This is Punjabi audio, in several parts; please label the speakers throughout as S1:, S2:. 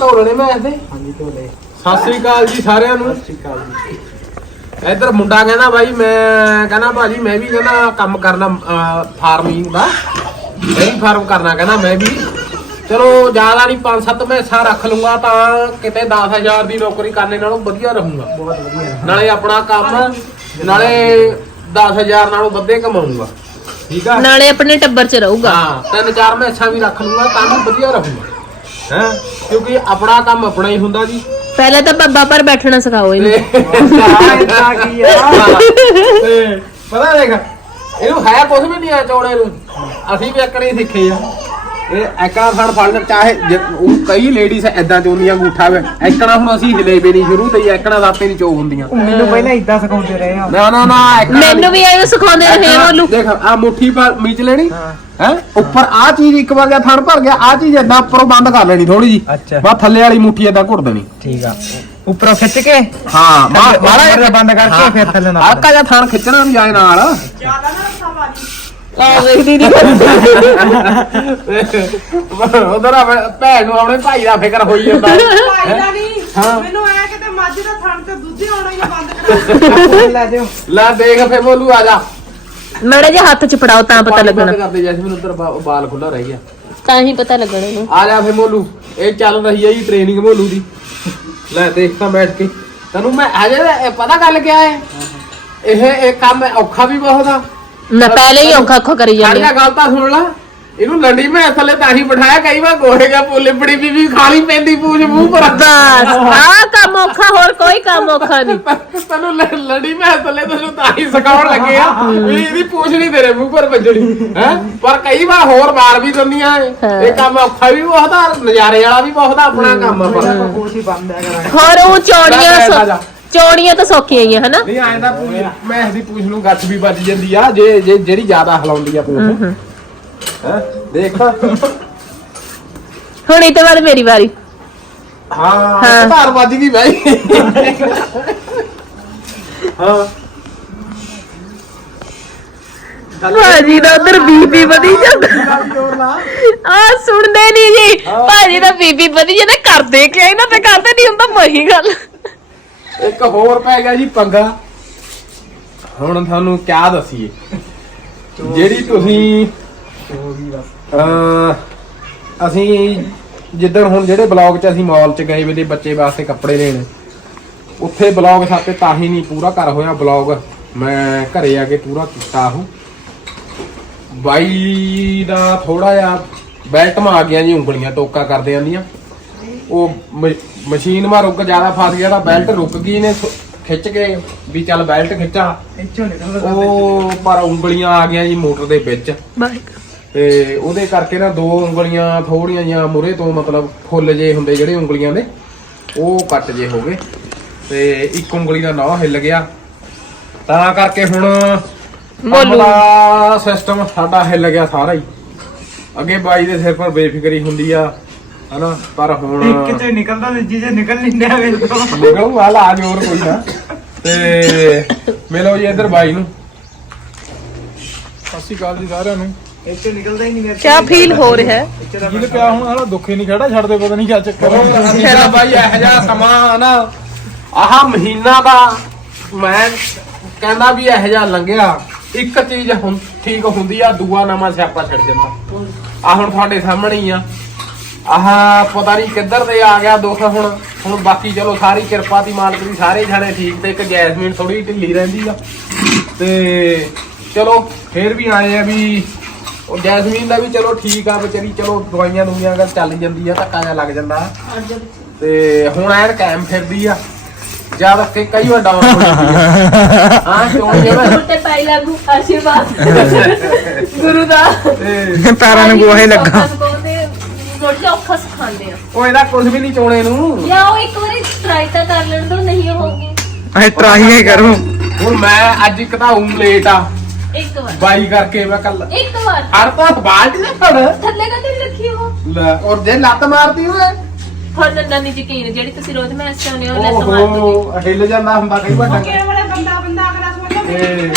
S1: ਢੋਲਣੇ ਮੈਂ ਇਹਦੇ
S2: ਹਾਂਜੀ ਢੋਲੇ।
S1: ਸਤਿ ਸ੍ਰੀ ਅਕਾਲ ਜੀ ਸਾਰਿਆਂ ਨੂੰ।
S2: ਸਤਿ ਸ਼੍ਰੀ ਅਕਾਲ ਜੀ।
S1: ਇੱਧਰ ਮੁੰਡਾ ਕਹਿੰਦਾ ਬਾਈ ਮੈਂ ਕਹਿੰਦਾ ਭਾਜੀ ਮੈਂ ਵੀ ਕਹਿੰਦਾ ਕੰਮ ਕਰਨਾ ਫਾਰਮਿੰਗ ਦਾ। ਡੇਰੀ ਫਾਰਮ ਕਰਨਾ ਕਹਿੰਦਾ ਮੈਂ ਵੀ। ਚਲੋ ਜ਼ਿਆਦਾ ਨਹੀਂ 5-7 ਮੈਸਾਂ ਰੱਖ ਲੂੰਗਾ ਤਾਂ ਕਿਤੇ 10000 ਦੀ ਨੌਕਰੀ ਕਰਨੇ ਨਾਲੋਂ ਵਧੀਆ ਰਹੂੰਗਾ।
S2: ਬਹੁਤ ਵਧੀਆ।
S1: ਨਾਲੇ ਆਪਣਾ ਕੰਮ ਨਾਲੇ 10000 ਨਾਲੋਂ ਵੱਧੇ ਕਮਾਊਂਗਾ। ਠੀਕ ਆ?
S3: ਨਾਲੇ ਆਪਣੇ ਟੱਬਰ ਚ ਰਹੂਗਾ।
S1: ਹਾਂ ਤਿੰਨ ਚਾਰ ਮੈਸਾਂ ਵੀ ਰੱਖ ਲੂੰਗਾ ਤਾਂ ਵੀ ਵਧੀਆ ਰਹੂੰਗਾ। ਹੈ? ਕਿਉਂਕਿ ਆਪਣਾ ਕੰਮ ਆਪਣਾ ਹੀ ਹੁੰਦਾ ਜੀ।
S3: ਪਹਿਲਾਂ ਤਾਂ ਬੱਬਾ ਪਰ ਬੈਠਣਾ ਸਿਖਾਓ ਇਹਨੂੰ।
S2: ਆਹ ਇੰਨਾ ਕੀ ਆ
S1: ਤੇ ਪਤਾ ਦੇਖ ਇਹਨੂੰ ਹੈ ਕੁਝ ਵੀ ਨਹੀਂ ਆ ਚੌੜੇ ਨੂੰ। ਅਸੀਂ ਵੀ ਹੀ ਸਿੱਖੇ ਆ। ਇਹ ਐਕਣਾ ਫੜ ਫੜ ਲੈ ਚਾਹੇ ਜੇ ਉਹ ਕਈ ਲੇਡੀਜ਼ ਐਦਾਂ ਚੋਂਦੀਆਂ ਅੰਗੂਠਾ ਵੇ। ਐਕਣਾ ਹੁਣ ਅਸੀਂ ਹਿਲੇ ਵੀ ਨਹੀਂ ਸ਼ੁਰੂ ਤੇ ਐਕਣਾ ਦਾਤੇ ਨਹੀਂ ਚੋ ਹੁੰਦੀਆਂ।
S2: ਮੈਨੂੰ ਪਹਿਲਾਂ ਇਦਾਂ ਸਿਖਾਉਂਦੇ ਰਹੇ ਆ।
S1: ਨਾ ਨਾ ਨਾ ਐਕਣਾ
S3: ਮੈਨੂੰ ਵੀ ਐਵੇਂ ਸਿਖਾਉਂਦੇ ਰਹੇ ਆ ਬੋਲੂ
S1: ਦੇਖ ਆ ਮੁੱਠੀ ਪਾ ਮੀਚ ਲੈਣੀ।
S2: ਹਾਂ।
S1: ਹੈ? ਉੱਪਰ ਆ ਚੀਜ਼ ਇੱਕ ਵਾਰ ਗਿਆ ਥਣ ਭਰ ਗਿਆ ਆ ਚੀਜ਼ ਏਦਾਂ ਉੱਪਰੋਂ ਬੰਦ ਕਰ ਲੈਣੀ ਥੋੜੀ ਜੀ
S2: ਅੱਛਾ।
S1: ਬਸ ਥੱਲੇ ਵਾਲੀ ਮੁੱਠੀ ਏਦਾਂ ਘੁੱਟ ਦੇਣੀ।
S2: ਠੀਕ ਆ। ਉੱਪਰੋਂ ਖਿੱਚ ਕੇ?
S1: ਹਾਂ
S2: ਮਾੜਾ ਜਿਹਾ ਬੰਦ ਕਰਕੇ ਫਿਰ ਥੱਲੇ ਨਾ
S1: ਆਕਾ ਜਾਂ ਥਣ ਖਿੱਚਣਾ ਵੀ ਆਏ ਨਾਲ।
S3: ਆ ਵੇਖਦੀ ਨਹੀਂ
S1: ਉਧਰ ਭੈਣ ਨੂੰ ਆਪਣੇ ਭਾਈ ਦਾ ਫਿਕਰ ਹੋਈ ਜਾਂਦਾ।
S4: ਭਾਈ ਦਾ ਨਹੀਂ
S1: ਹਾਂ।
S4: ਮੈਨੂੰ ਐ ਕਿਤੇ ਮੱਝ ਦਾ ਥਣ ਤੇ ਦੁੱਧ ਹੀ ਆਉਣਾ ਹੀ ਆ ਬੰਦ ਕਰਾ
S2: ਲੈ ਦਿਓ।
S1: ਲੈ ਦੇਖ ਫੇ ਬੋਲੂ ਆ ਜਾ।
S3: ਮੜੇ ਜੇ ਹੱਥ ਚ ਫੜਾਓ ਤਾਂ ਪਤਾ ਲੱਗਣਾ।
S1: ਬੰਦ ਕਰਦੇ ਜੈਸਮੀਨ ਉਧਰ ਬਾਲ ਖੁੱਲਾ ਰਹਿ ਗਿਆ।
S3: ਤਾਂ ਹੀ ਪਤਾ ਲੱਗਣਾ ਇਹਨੂੰ।
S1: ਆ ਜਾ ਫੇ ਮੋਲੂ ਇਹ ਚੱਲ ਰਹੀ ਹੈ ਜੀ ਟ੍ਰੇਨਿੰਗ ਮੋਲੂ ਦੀ। ਲੈ ਦੇਖ ਤਾਂ ਬੈਠ ਕੇ। ਤੈਨੂੰ ਮੈਂ ਅਜੇ ਇਹ ਪਤਾ ਗੱਲ ਕਿਆ ਹੈ। ਇਹ ਇਹ ਕੰਮ ਔਖਾ ਵੀ ਬਹੁਤ ਆ।
S3: ਮੈਂ ਪਹਿਲੇ ਹੀ ਔਖਾ ਔਖਾ ਕਰੀ ਜਾਂਦੀ
S1: ਸਾਰੀਆਂ ਗੱਲ ਤਾਂ ਸੁਣ ਲੈ। ਇਹਨੂੰ ਲੰਡੀ ਮੈਂ ਥੱਲੇ ਤਾਂ ਹੀ ਬਿਠਾਇਆ ਕਈ ਵਾਰ ਗੋਹੇ ਗਿਆ ਪੁੱਲੇ ਬੜੀ ਬੀਬੀ ਖਾਲੀ ਪੈਂਦੀ ਪੂਜ ਮੂੰਹ ਪਰ।
S3: ਬਸ ਆ ਕੰਮ ਔਖਾ ਹੋਰ ਕੋਈ ਕੰਮ ਔਖਾ ਨਹੀਂ।
S1: ਤੈਨੂੰ ਲੜੀ ਮੈਂ ਥੱਲੇ ਤੈਨੂੰ ਤਾਂ ਹੀ ਸਿਖਾਉਣ ਲੱਗੇ ਆ ਵੀ ਇਹਦੀ ਪੂਛ ਨਹੀਂ ਤੇਰੇ ਮੂੰਹ ਪਰ ਵੱਜਣੀ ਹੈ? ਪਰ ਕਈ ਵਾਰ ਹੋਰ ਮਾਰ ਵੀ ਦਿੰਦੀਆਂ ਏ। ਇਹ ਕੰਮ ਔਖਾ ਵੀ ਬਹੁਤ ਆ ਨਜ਼ਾਰੇ ਵਾਲਾ ਵੀ ਬਹੁਤ ਆ ਆਪਣਾ ਕੰਮ ਆ ਪਰ।
S2: ਆਪਾਂ ਕੋਸ਼ ਹੀ ਬੰਦ ਆ ਕਰਾਂਗੇ
S3: ਹੋਰ ਉਹ ਚੌੜੀਆਂ। ਚੌੜੀਆਂ ਤਾਂ ਸੌਖੀਆਂ ਹੀ ਆ ਹਨਾ?
S1: ਨਹੀਂ ਆਏ ਤਾਂ ਪੂਛ ਮੈਂ ਇਹਦੀ ਪੂਛ ਨੂੰ ਗੱਠ ਵੀ ਵੱਜ ਜਾਂਦੀ ਆ ਜੇ ਜੇ ਜਿਹੜੀ ਜ਼ਿਆਦਾ ਹਲਾਉਂਦੀ ਆ ਪੂਛ ਹੈ ਦੇਖ।
S3: ਹੁਣ ਇਹ ਤੋਂ ਬਾਅਦ ਮੇਰੀ ਵਾਰੀ।
S1: ਹਾਂ। ਧਾਰ ਵੱਜ ਗਈ ਬਾਈ। ਹਾਂ।
S3: ਭਾਜੀ ਦਾ ਉਧਰ ਬੀਬੀ ਵਧੀ ਜਾਂਦਾ। ਆ ਸੁਣਦੇ ਨਹੀਂ ਜੀ। ਭਾਜੀ ਦਾ ਬੀਬੀ ਵਧੀ ਜਾਂਦਾ। ਕਰਦੇ ਕਿ ਇਹਨਾਂ ਤੇ ਕਰਦੇ ਨਹੀਂ ਹੁੰਦਾ ਮਹੀ ਗੱਲ।
S1: ਇੱਕ ਹੋਰ ਪੈ ਗਿਆ ਜੀ ਪੰਗਾ। ਹੁਣ ਤੁਹਾਨੂੰ ਕਿਆ ਦਸੀਏ? ਜਿਹੜੀ ਤੁਸੀਂ ਅਹ ਅਸੀਂ ਜਿੱਦਣ ਹੁਣ ਜਿਹੜੇ ਬਲੌਗ 'ਚ ਅਸੀਂ ਮਾਲ 'ਚ ਗਏ ਵੇਲੇ ਬੱਚੇ ਵਾਸਤੇ ਕੱਪੜੇ ਲੈਣ ਉੱਥੇ ਬਲੌਗ ਸਾਤੇ ਤਾਂ ਹੀ ਨਹੀਂ ਪੂਰਾ ਕਰ ਹੋਇਆ ਬਲੌਗ। ਮੈਂ ਘਰੇ ਆ ਕੇ ਪੂਰਾ ਕੀਤਾ ਉਹ। ਬਾਈ ਦਾ ਥੋੜਾ ਜਿਹਾ ਬੈਲਟ ਮਾ ਆ ਗਿਆ ਜੀ ਉਂਗਲੀਆਂ ਟੋਕਾ ਕਰਦੇ ਆਂਦੀਆਂ ਉਹ ਮ- ਮਸ਼ੀਨ ਮਾ ਰੁਕ ਜ਼ਿਆਦਾ ਫਸ ਗਿਆ ਤਾਂ ਬੈਲਟ ਰੁਕ ਗਈ ਨੇ ਖਿੱਚ ਕੇ ਵੀ ਚੱਲ ਬੈਲਟ ਖਿੱਚਾ।
S2: ਇੱਥੋਂ ਨਿਕਲਦਾ
S1: ਉਹ ਪਰ ਉਂਗਲੀਆਂ ਆ ਗਈਆਂ ਜੀ ਮੋਟਰ ਦੇ ਵਿੱਚ। ਤੇ ਉਹਦੇ ਕਰਕੇ ਨਾ ਦੋ ਉਂਗਲੀਆਂ ਥੋੜੀਆਂ ਜਿਹੀਆਂ ਮੁਰੇ ਤੋਂ ਮਤਲਬ ਫੁੱਲ ਜੇ ਹੁੰਦੇ ਜਿਹੜੇ ਉਂਗਲੀਆਂ ਦੇ ਉਹ ਕੱਟ ਜੇ ਹੋ ਗਏ। ਤੇ ਇੱਕ ਉਂਗਲੀ ਦਾ ਨੌ ਹਿੱਲ ਗਿਆ। ਤਾਂ ਕਰਕੇ ਹੁਣ। ਦਾ ਸਿਸਟਮ ਸਾਡਾ ਹਿੱਲ ਗਿਆ ਸਾਰਾ ਹੀ। ਅੱਗੇ ਬਾਈ ਦੇ ਸਿਰ ਪਰ ਬੇਫਿਕਰੀ ਹੁੰਦੀ ਆ। ਹਨਾ ਪਰ ਹੁਣ
S2: ਇੱਕ ਤੇ ਨਿਕਲਦਾ ਤੇ ਜਿਹਦੇ ਨਿਕਲ ਨਹੀਂ ਡਿਆ ਤੋਂ।
S1: ਨਿਕਲੂ ਵਾਲ ਆ ਜੋਰ ਕੋਈ ਨਾ। ਤੇ ਮਿਲੋ ਜੀ ਇੱਧਰ ਬਾਈ ਨੂੰ।
S5: ਸਤਿ ਸ਼੍ਰੀ ਅਕਾਲ ਜੀ ਸਾਰਿਆਂ ਨੂੰ।
S2: ਇੱਕ ਨਿਕਲਦਾ ਹੀ ਨਹੀਂ ਮੇਰੇ
S3: ਕਿਆ ਫੀਲ ਹੋ ਰਿਹਾ? ਹੈ
S5: ਜਿਹਦੇ ਪਿਆ ਹੁਣ ਹਾਲਾ ਦੁੱਖ ਹੀ ਨਹੀਂ ਖੜਾ ਛੱਡਦੇ ਪਤਾ ਨਹੀਂ ਕਿਆ ਚੱਕਰ ਹੈ
S1: ਤੇਰਾ ਬਾਈ ਇਹੋ ਜਿਹਾ ਸਮਾਂ ਨਾ ਆਹ ਮਹੀਨਾ ਦਾ ਮੈਂ ਕਹਿੰਦਾ ਵੀ ਇਹੋ ਜਿਹਾ ਲੰਘਿਆ। ਇੱਕ ਚੀਜ਼ ਹੁਣ ਠੀਕ ਹੁੰਦੀ ਆ ਦੂਆ ਨਵਾਂ ਸਿਆਪਾ ਛੱਡ ਜਾਂਦਾ ਆ ਹੁਣ ਤੁਹਾਡੇ ਸਾਹਮਣੇ ਹੀ ਆ। ਆਹ ਪਤਾ ਨਹੀਂ ਕਿੱਧਰ ਤੇ ਆ ਗਿਆ ਦੁੱਖ ਹੁਣ। ਹੁਣ ਬਾਕੀ ਚਲੋ ਸਾਰੀ ਕਿਰਪਾ ਦੀ ਮਾਲਕ ਦੀ ਸਾਰੇ ਜਣੇ ਠੀਕ ਤੇ ਇੱਕ ਜੈਸਮੀਨ ਥੋੜੀ ਢਿੱਲੀ ਰਹਿੰਦੀ ਆ। ਤੇ ਚਲੋ ਫੇਰ ਵੀ ਆਏ ਆ ਵੀ ਉਹ ਜੈਸਮੀਨ ਦਾ ਵੀ ਚਲੋ ਠੀਕ ਆ ਵਿਚਾਰੀ ਚਲੋ ਦਵਾਈਆਂ ਦੁਨੀਆਂ ਅਗਰ ਚੱਲ ਜਾਂਦੀ ਆ ਧੱਕਾ ਜਿਹਾ ਲੱਗ ਜਾਂਦਾ। ਤੇ ਹੁਣ ਐਨ ਕਾਇਮ ਫਿਰਦੀ ਆ। ਜਦ ਕਿ ਕਈ ਵਾਰ ਡਾਊਨ ਹੋ ਜਾਂਦੀ ਆ। ਹਾਂ ਕਿਉਂ ਜਿਵੇਂ
S3: ਤੇ ਪਾਈ ਲਾਗੂ ਆਸ਼ੀਰਵਾਦ। ਗੁਰੂ ਦਾ।
S1: ਤੇ
S2: ਪੈਰਾਂ ਨੂੰ ਗੋਹੇ ਲੱਗਾ।
S3: ਰੋਟੀ ਔਖਾ ਸਿਖਾਉਂਦੇ ਆ।
S1: ਉਹ ਇਹਦਾ ਕੁਝ ਵੀ ਨਹੀਂ ਚੋਣੇ ਨੂੰ।
S3: ਜਾਂ ਉਹ ਇੱਕ ਵਾਰੀ ਟਰਾਈ ਤਾਂ ਕਰ ਲੈਣ ਦੋ ਨਹੀਂ ਹੋਊਗੀ।
S2: ਅਰੇ ਟਰਾਈ ਕਰੂੰ।
S1: ਹੁਣ ਮੈਂ ਅੱਜ ਇੱਕ ਤਾਂ ਉਂ ਲੇਟ ਆ।
S3: ਇੱਕ ਵਾਰ।
S1: ਬਾਈ ਕਰਕੇ ਮੈਂ ਕੱਲ
S3: ਇੱਕ ਵਾਰ।
S1: ਹਰ ਤਾਂ ਬਾਲਟੀ ਨਾ ਫੜ।
S3: ਥੱਲੇ ਕਦੇ ਰੱਖੀ ਉਹ।
S1: ਲੈ ਔਰ ਜੇ ਲੱਤ ਮਾਰਦੀ ਹੋਏ
S3: ਤੁਹਾਨੂੰ ਨਾ ਨਹੀਂ ਯਕੀਨ ਜਿਹੜੀ ਤੁਸੀਂ ਰੋਜ਼ ਮੈਚ ਚਾਹੁੰਦੇ ਹੋ ਲੈ ਸਮਾਰ ਦੂਗੀ
S1: ਓਹੋ ਹਿੱਲ ਜਾਂਦਾ ਹੁੰਦਾ ਕਈ ਵਾਰ। ਡੰਗ।
S4: ਕਿਹੜੇ ਵੇਲੇ ਬੰਦਾ ਬੰਦਾ ਅਗਲਾ ਸੋਚਦਾ
S1: ਤੇ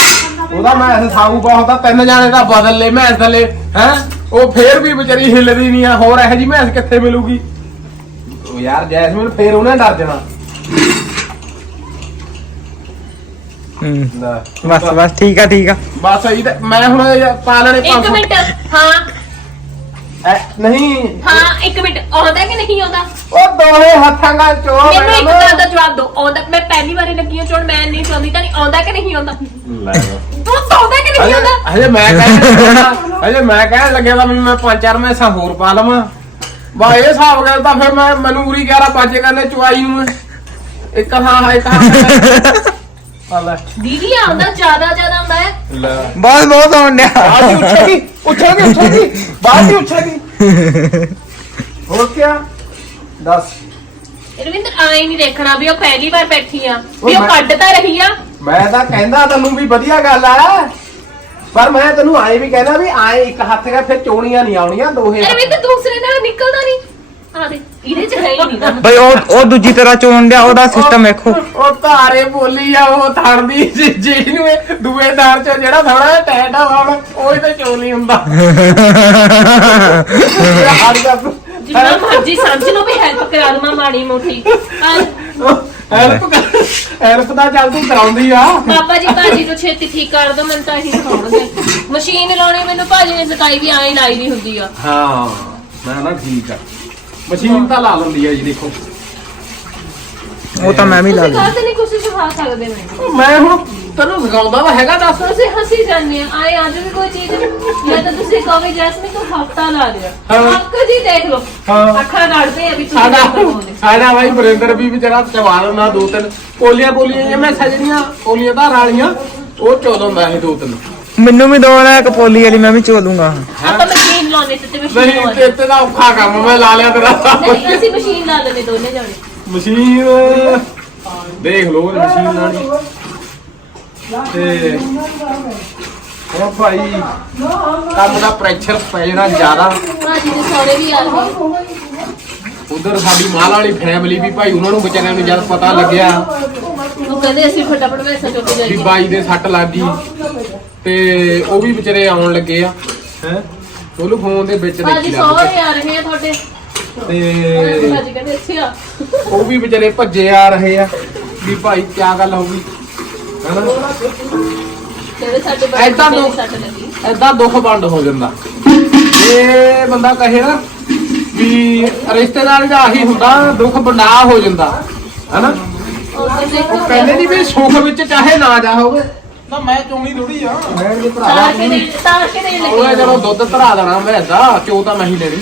S1: ਉਹਦਾ ਮੈਂ ਐਸੇ ਸਾਊ ਬਹੁਤ ਆ ਤਿੰਨ ਜਾਣੇ ਦਾ ਬਦਲ ਲੈ ਮੈਂ ਥੱਲੇ ਹੈ? ਉਹ ਫੇਰ ਵੀ ਵਿਚਾਰੀ ਹਿੱਲਦੀ ਨਹੀਂ ਆ ਹੋਰ ਇਹੋ ਜੀ ਮੈਸ ਕਿੱਥੇ ਮਿਲੂਗੀ? ਉਹ ਯਾਰ ਜੈਸਮੀਨ ਫੇਰ ਉਹਨੇ ਡਰ ਜਾਣਾ।
S2: ਹੂੰ।
S1: ਲੈ
S2: ਬਸ ਬਸ ਠੀਕ ਆ ਠੀਕ ਆ।
S1: ਬਸ ਇਹ ਤਾਂ- ਮੈਂ ਹੁਣ ਪਾ ਲੈਣੇ
S3: ਇੱਕ
S1: 500
S3: ਮਿੰਟ ਹਾਂ।
S1: ਐ, ਨਹੀਂ।
S3: ਹਾਂ ਇੱਕ ਮਿੰਟ ਆਉਂਦਾ ਕਿ ਨਹੀਂ ਆਉਂਦਾ?
S1: ਉਹ ਦੋਹੇ ਹੱਥਾਂ ਨਾਲ ਚੋ
S3: ਮੈਨੂੰ ਇੱਕ ਗੱਲ ਦਾ ਜਵਾਬ ਦਿਓ ਆਉਂਦਾ ਮੈਂ ਪਹਿਲੀ ਵਾਰੀ ਲੱਗੀ ਹਾਂ ਚੋਣ ਮੈਂ ਨਹੀਂ ਚਾਹੁੰਦੀ ਤਾਂ ਨਹੀਂ ਆਉਂਦਾ ਕਿ ਨਹੀਂ ਆਉਂਦਾ?
S1: ਲੈ
S3: ਤੂੰ ਆਉਂਦਾ ਕਿ ਨਹੀਂ ਆਉਂਦਾ?
S1: ਹਜੇ ਹਜੇ ਮੈਂ ਕਹਿਣ ਹਜੇ ਮੈਂ ਕਹਿਣ ਲੱਗਿਆ ਤਾਂ ਵੀ ਮੈਂ ਪੰਜ ਚਾਰ ਮੈਸਾਂ ਹੋਰ ਪਾ ਲਵਾਂ। ਬਾ ਇਹ ਹਿਸਾਬ ਗੱਲ ਤਾਂ ਫਿਰ ਮੈਂ ਮੈਨੂੰ ਉਰੀ 11 ਪਾਜੇ ਕਰਨੇ ਚੁਆਈ ਨੂੰ। ਇੱਕ ਹਾਂ ਇੱਕ ਹਾਂ। ਆ ਲੈ।
S3: ਦੀਦੀ ਆਉਂਦਾ ਜ਼ਿਆਦਾ ਜ਼ਿਆਦਾ ਆਉਂਦਾ ਹੈ।
S1: ਲੈ।
S2: ਬਹੁਤ ਬਹੁਤ ਆਉਣ ਡਿਆ।
S1: ਬਾਜੀ ਉੱਠੇਗੀ ਉੱਠੇਗੀ ਉੱਠੇਗੀ। ਬਾਜੀ ਉੱਠੇਗੀ। ਹੋਰ ਕੀ ਦੱਸ।
S3: ਰਵਿੰਦਰ ਆਏ ਨਹੀਂ ਦੇਖਣਾ ਵੀ ਉਹ ਪਹਿਲੀ ਵਾਰ ਬੈਠੀ ਆ ਵੀ
S1: ਉਹ
S3: ਕੱਢ ਤਾਂ ਰਹੀ ਆ।
S1: ਮੈਂ ਤਾਂ ਕਹਿੰਦਾ ਤੈਨੂੰ ਵੀ ਵਧੀਆ ਗੱਲ ਆ। ਪਰ ਮੈਂ ਤੈਨੂੰ ਆਏ ਵੀ ਕਹਿੰਦਾ ਵੀ ਆਏ ਇੱਕ ਹੱਥ ਨਾਲ ਫਿਰ ਚੋਣੀਆਂ ਨਹੀਂ ਆਉਣੀਆਂ ਦੋਹੇ
S3: ਰਵਿੰਦਰ ਦੂਸਰੇ ਨਾਲ ਨਿਕਲਦਾ ਨਹੀਂ। ਆ ਦੇ ਇਹਦੇ ਚ ਹੈ ਹੀ ਨਹੀਂ ਨਾ।
S2: ਬਈ ਉਹ ਉਹ ਦੂਜੀ ਤਰ੍ਹਾਂ ਚੋਣ ਡਿਆ ਉਹਦਾ ਸਿਸਟਮ ਵੇਖੋ।
S1: ਉਹ ਧਾਰੇ ਬੋਲੀ ਆ ਉਹ ਥੜਦੀ ਜੀ ਨੂੰ ਇਹ ਦੂਏ ਦਾਰ ਚ ਜਿਹੜਾ ਥੋੜਾ ਟੈਟ ਆ ਹੁਣ ਉਹ ਹੀ ਤੇ ਚੋਲੀ ਹੁੰਦਾ। ਜਾ ਤੂੰ।
S3: ਜਿੰਨਾ ਮਰਜ਼ੀ ਸਮਝ ਲਓ ਵੀ ਹੈਲਪ ਕਰਾ ਦਵਾਂ ਮਾੜੀ ਮੋਟੀ।
S1: ਹੈਲਪ ਦਾ ਚੱਲ ਤੂੰ ਕਰਾਉਂਦੀ ਆ।
S3: ਪਾਪਾ ਜੀ ਭਾਜੀ ਨੂੰ ਛੇਤੀ ਠੀਕ ਕਰ ਦੋ ਮੈਨੂੰ ਤਾਂ ਇਹੀ ਸਿਖਾਉਣਗੇ। ਮਸ਼ੀਨ ਲਾਉਣੀ ਮੈਨੂੰ ਭਾਜੀ ਨੇ ਸਿਖਾਈ ਵੀ ਐਂ ਲਾਈ ਦੀ ਹੁੰਦੀ ਆ।
S1: ਹਾਂ ਮੈਂ ਨਾ ਠੀਕ ਆ। ਮਸ਼ੀਨ ਤਾਂ ਲਾ ਲੈਂਦੀ ਆ ਜੀ ਦੇਖੋ।
S2: ਉਹ ਤਾਂ ਮੈਂ ਵੀ ਲਾ
S3: ਤੁਸੀਂ
S2: ਲਈ
S3: ਕਾਹਤੇ ਨਹੀਂ ਕੁਝ ਸਿਖਾ ਸਕਦੇ ਮੈਨੂੰ।
S1: ਉਹ ਮੈਂ ਹੁਣ ਤੈਨੂੰ ਸਿਖਾਉਂਦਾ ਵਾ ਹੈਗਾ ਦੱਸ।
S3: ਤੁਸੀਂ ਹੱਸੀ ਜਾਂਦੇ ਆ ਆਏ ਅੱਜ ਵੀ ਕੋਈ ਚੀਜ਼ ਜਾਂ ਤਾਂ ਤੁਸੀਂ ਕਹੋਗੇ ਜੈਸਮੀਨ ਤੂੰ ਹਫਤਾ ਲਾ ਲਿਆ।
S1: ਹਾਂ।
S3: ਅੱਖ ਜੀ ਦੇਖ ਲਓ।
S1: ਹਾਂ।
S3: ਅੱਖਾਂ ਕੱਢਦੇ ਆ ਵੀ ਤੁਸੀਂ
S1: ਸਾਡਾ
S3: ਨਹੀਂ ਕਰਵਾਉਂਦੇ।
S1: ਸਾਡਾ ਬਾਈ ਬਰਿੰਦਰ ਵੀ ਵਿਚਾਰਾ ਚਵਾ ਲੈਂਦਾ ਦੋ ਤਿੰਨ ਪੋਲੀਆਂ ਪੋਲੀਆਂ ਮੈਂ ਜਿਹੜੀਆਂ ਪੋਲੀਆਂ ਧਾਰ ਵਾਲੀਆਂ ਉਹ ਚੋ ਦਿੰਦਾ ਇਹ ਦੋ ਤਿੰਨ।
S2: ਮੈਨੂੰ ਵੀ ਦੋ ਨਾ ਇੱਕ ਪੋਲੀ ਵਾਲੀ ਮੈਂ ਵੀ ਚੋ ਲੂੰਗਾ
S3: ਆਪਾਂ ਲਾਉਣੇ ਤੇ ਮਸ਼ੀਨ
S1: ਨਹੀਂ
S3: ਲਾਉਣੇ
S1: ਤੇ ਤੇ ਦਾ ਔਖਾ ਕੰਮ ਮੈਂ ਲਾ ਲਿਆ ਤੇਰਾ।
S3: ਨਹੀਂ ਅਸੀਂ ਮਸ਼ੀਨ ਲਾ ਲੈਣੇ ਦੋਨੇ ਜਾਣੇ।
S1: ਮਸ਼ੀਨ ਦੇਖ ਲਓ ਇਹ ਮਸ਼ੀਨ ਲਾਣੀ ਤੇ ਉਹ ਭਾਈ ਕੰਮ ਦਾ ਪ੍ਰੈਸ਼ਰ ਪੈ ਜਾਣਾ ਜ਼ਿਆਦਾ।
S3: ਭਾਜੀ ਦੇ ਸਹੁਰੇ ਵੀ ਆ ਰਹੇ
S1: ਉਧਰ ਸਾਡੀ ਮਾਲ ਵਾਲੀ ਫੈਮਿਲੀ ਵੀ ਭਾਈ ਉਹਨਾਂ ਨੂੰ ਵਿਚਾਰਿਆਂ ਨੂੰ ਜਦ ਪਤਾ ਲੱਗਿਆ
S3: ਉਹ ਕਹਿੰਦੇ ਅਸੀਂ ਫਟਾਫਟ ਮੈਸਾ ਚੁੱਕ
S1: ਵੀ
S3: ਜਾਈਏ।
S1: ਬਾਈ ਦੇ ਸੱਟ ਲੱਗ ਗਈ। ਤੇ ਉਹ ਵੀ ਵਿਚਾਰੇ ਆਉਣ ਲੱਗੇ ਆ। ਹੈ? ਉਹਨੂੰ ਫੋਨ ਦੇ ਵਿੱਚ
S3: ਭਾਜੀ
S1: ਦੇਖੀ ਲੱਗ
S3: ਸਹੁਰੇ ਆ ਰਹੇ ਆ ਤੁਹਾਡੇ।
S1: ਤੇ
S3: ਭਾਜੀ ਕਹਿੰਦੇ ਇੱਥੇ ਆ।
S1: ਉਹ ਵੀ ਵਿਚਾਰੇ ਭੱਜੇ ਆ ਰਹੇ ਆ। ਵੀ ਭਾਈ ਕੀ ਗੱਲ ਹੋ ਗਈ? ਹੈਨਾ?
S3: ਕਹਿੰਦੇ ਸਾਡੇ
S1: ਐਦਾਂ
S3: ਨੂੰ ਸੱਟ ਲੱਗੀ
S1: ਐਦਾਂ ਦੁੱਖ ਵੰਡ ਹੋ ਜਾਂਦਾ। ਇਹ ਬੰਦਾ ਕਹੇ ਨਾ ਵੀ ਰਿਸ਼ਤੇਦਾਰ ਦਾ ਆਹੀ ਹੁੰਦਾ ਦੁੱਖ ਵੰਡਾ ਹੋ ਜਾਂਦਾ। ਹੈਨਾ?
S3: ਉਹ ਕਹਿੰਦੇ
S1: ਨਹੀਂ ਵੀ ਸੁੱਖ ਵਿੱਚ ਚਾਹੇ ਨਾ ਜਾ ਹੋਵੇ।
S5: ਨਾ ਮੈਂ ਚੋਣੀ ਥੋੜੀ ਆ।
S1: ਮੈਂ ਦੇ
S3: ਤਾਰ ਕੇ ਦੇ ਤਾਰ ਕੇ ਦੇ
S1: ਉਹਨੇ
S3: ਲੱਗੀ?
S1: ਜਦੋਂ ਦੁੱਧ ਧਰਾ ਦੇਣਾ ਮੈਂ ਦਾ ਚੋ ਤਾਂ ਮੈਂ ਹੀ ਲੈਣੀ।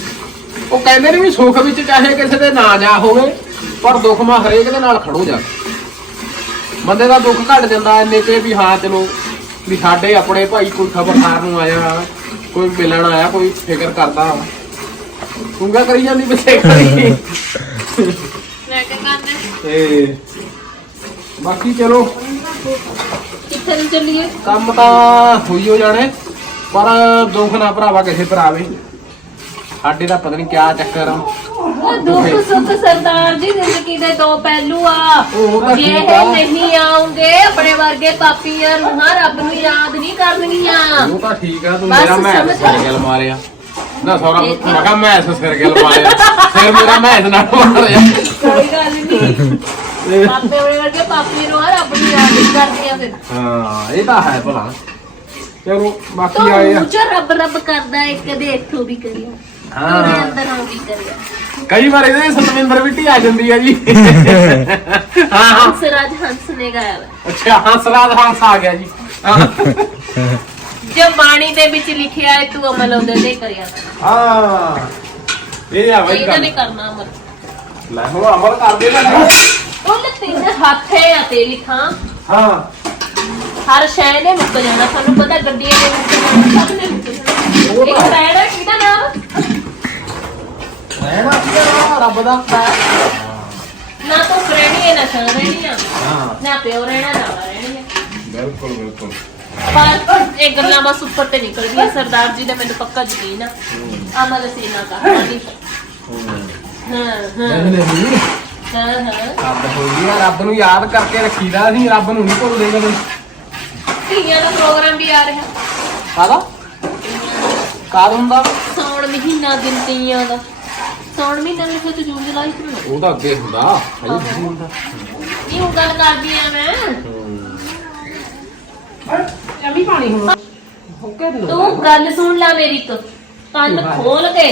S1: ਉਹ ਕਹਿੰਦੇ ਨੇ ਵੀ ਸੁੱਖ ਵਿੱਚ ਚਾਹੇ ਕਿਸੇ ਦੇ ਨਾ ਜਾ ਹੋਵੇ ਪਰ ਦੁੱਖ ਮਾ ਹਰੇਕ ਦੇ ਨਾਲ ਖੜੋ ਜਾ। ਬੰਦੇ ਦਾ ਦੁੱਖ ਘਟ ਜਾਂਦਾ ਇੰਨੇ ਤੇ ਵੀ ਹਾਂ ਚਲੋ ਵੀ ਸਾਡੇ ਆਪਣੇ ਭਾਈ ਕੋਈ ਖਬਰਦਾਰ ਨੂੰ ਆਇਆ ਕੋਈ ਮਿਲਣ ਆਇਆ ਕੋਈ ਫਿਕਰ ਕਰਦਾ। ਕਿਆ ਕਰੀ ਜਾਂਦੀ ਪਿੱਛੇ ਕਰੀ
S3: ਮੈਂ ਕਿਹਾ ਕਰਨਾ?
S1: ਤੇ ਬਾਕੀ ਚਲੋ।
S3: ਕਿੱਥੇ ਨੂੰ ਚੱਲੀਏ?
S1: ਕੰਮ ਤਾਂ ਹੋਈ ਹੋ ਜਾਣੇ ਪਰ ਦੁੱਖ ਨਾ ਭਰਾਵਾ ਕਿਸੇ ਪਰ ਆਵੇ ਸਾਡੇ ਦਾ ਪਤਾ ਨਹੀਂ ਕਿਆ ਚੱਕਰ ਆ।
S3: ਉਹ ਦੁੱਖ ਸੁੱਖ ਸਰਦਾਰ ਜੀ ਜ਼ਿੰਦਗੀ ਦੇ ਦੋ ਪਹਿਲੂ ਆ।
S1: ਉਹ ਤਾਂ
S3: ਜੇ
S1: ਠੀਕ
S3: ਇਹ
S1: ਆ।
S3: ਨਹੀਂ ਆਉਂਗੇ ਆਪਣੇ ਵਰਗੇ ਪਾਪੀਆਂ ਰੂਹਾਂ ਰੱਬ ਨੂੰ ਯਾਦ ਨਹੀਂ ਕਰਨਗੀਆਂ।
S1: ਉਹ ਤਾਂ ਠੀਕ ਆ ਤੂੰ
S3: ਬਸ
S1: ਮੇਰਾ ਮੈਂ
S3: ਸਮਝ
S1: ਗਿਲ ਮਾਰਿਆ ਨਾ ਸੌਰਾ ਮੈਂ ਕਿਹਾ ਮੈਂ ਸਿਰ ਗਿਲ ਮਾਰਿਆ। ਸਿਰ ਮੇਰਾ ਮੈਂ ਨਾਲ ਮਾਰਿਆ।
S3: ਕੋਈ ਗੱਲ ਨਹੀਂ ਪਾਪੇ ਆਪਣੇ ਵਰਗੇ ਪਾਪੀ ਰੂਹਾਂ ਰੱਬ ਨੂੰ ਯਾਦ ਨਹੀਂ ਕਰਦੀਆਂ ਫਿਰ।
S1: ਹਾਂ ਇਹ ਤਾਂ ਹੈ ਭਲਾ। ਚਲੋ ਬਾਕੀ
S3: ਤੂੰ
S1: ਆਏ ਆ।
S3: ਉੱਚਾ ਰੱਬ ਰੱਬ ਕਰਦਾ ਹੈ ਕਦੇ ਇੱਥੋਂ ਵੀ ਕਰਿਆ
S1: ਹਾਂ।
S3: ਉਹਦੇ ਅੰਦਰੋਂ ਵੀ ਕਰਿਆ
S1: ਕਈ ਵਾਰ ਇਹਦੇ ਸਤਵਿੰਦਰ ਬਿੱਟੀ ਆ ਜਾਂਦੀ ਆ ਜੀ। ਹਾਂ ਹਾਂ।
S3: ਹੰਸ ਰਾਜ ਹੰਸ ਨੇ ਗਾਇਆ ਵਾ।
S1: ਅੱਛਾ ਹੰਸਰਾਜ ਹੰਸ ਆ ਗਿਆ ਜੀ।
S3: ਜੋ ਬਾਣੀ ਦੇ ਵਿੱਚ ਲਿਖਿਆ ਹੈ ਤੂੰ ਅਮਲ ਉਹਦੇ ਤੇ ਕਰਿਆ ਕਰ।
S1: ਹਾਂ। ਇਹ ਆ ਬਈ ਕੰਮ।
S3: ਕਰਨਾ ਅਮਲ।
S1: ਲੈ ਹੁਣ ਅਮਲ ਕਰਦੇ ਨਾ
S3: ਉਹ ਤਿੰਨ ਹੱਥ ਹੈ ਆ ਤੇਰੀ ਥਾਂ
S1: ਹਾਂ।
S3: ਹਰ ਸ਼ੈ ਨੇ ਮੁੱਕ ਜਾਣਾ ਸਾਨੂੰ ਪਤਾ ਗੱਡੀਆਂ ਦੇ ਮੁੱਕ ਜਾਣਾ ਸਭ ਨੇ ਮੁੱਕ ਜਾਣਾ। ਇੱਕ ਪੈੜ ਹੈ ਕਿਹਦਾ ਨਾਮ?
S1: ਰਹਿਣਾ ਸੀਗਾ ਰੱਬ ਦਾ?
S3: ਨਾ ਤੂੰ ਰਹਿਣੀ ਹੈ ਨਾ ਛਣ ਰਹਿਣੀ ਆ।
S1: ਹਾਂ।
S3: ਨਾ ਪਿਓ ਰਹਿਣਾ ਨਾ ਮਾਂ ਰਹਿਣੀ ਆ।
S1: ਬਿਲਕੁਲ ਬਿਲਕੁਲ।
S3: ਪਰ ਇਹ ਗੱਲਾਂ ਬਸ ਉੱਪਰ ਤੇ ਨਿਕਲਦੀਆਂ ਸਰਦਾਰ ਜੀ ਦਾ ਮੈਨੂੰ ਪੱਕਾ ਯਕੀਨ ਆ। ਅਮਲ ਅਸੀਂ ਨਾ ਕਰਾਂਗੇ ਹਾਂ। ਹਾਂ
S1: ਨਹੀਂ।
S3: ਹਾਂ ਹਾਂ।
S1: ਰੱਬ ਨੂੰ ਯਾਦ ਕਰਕੇ ਰੱਖੀਦਾ ਅਸੀਂ ਰੱਬ ਨੂੰ ਨਹੀਂ ਭੁੱਲਦੇ ਕਦੇ
S3: ਧੀਆਂ ਦਾ ਪ੍ਰੋਗਰਾਮ ਵੀ ਆ ਰਿਹਾ।
S1: ਕਾਦਾ ਕਾਦ ਹੁੰਦਾ?
S3: ਸੌਣ ਮਹੀਨਾ ਦਿਨ ਤੀਆਂ ਦਾ। ਸੌਣ ਮਹੀਨਾ ਵਿੱਚ ਤੇ ਜੂਨ ਜੁਲਾਈ ਚ।
S1: ਉਹ ਤਾਂ ਅੱਗੇ ਹੁੰਦਾ ਹਜੇ ਨਹੀਂ ਹੁੰਦਾ
S3: ਨਹੀਂ ਉਹ ਗੱਲ ਕਰਦੀ ਆ ਮੈਂ।
S4: ਐਵੇਂ ਪਾਣੀ ਹੁਣ। ਹੁੱਕੇ ਦੇ
S3: ਤੂੰ ਗੱਲ ਸੁਣ ਲੈ ਮੇਰੀ ਤੋਂ ਕੰਨ ਖੋਲ ਕੇ।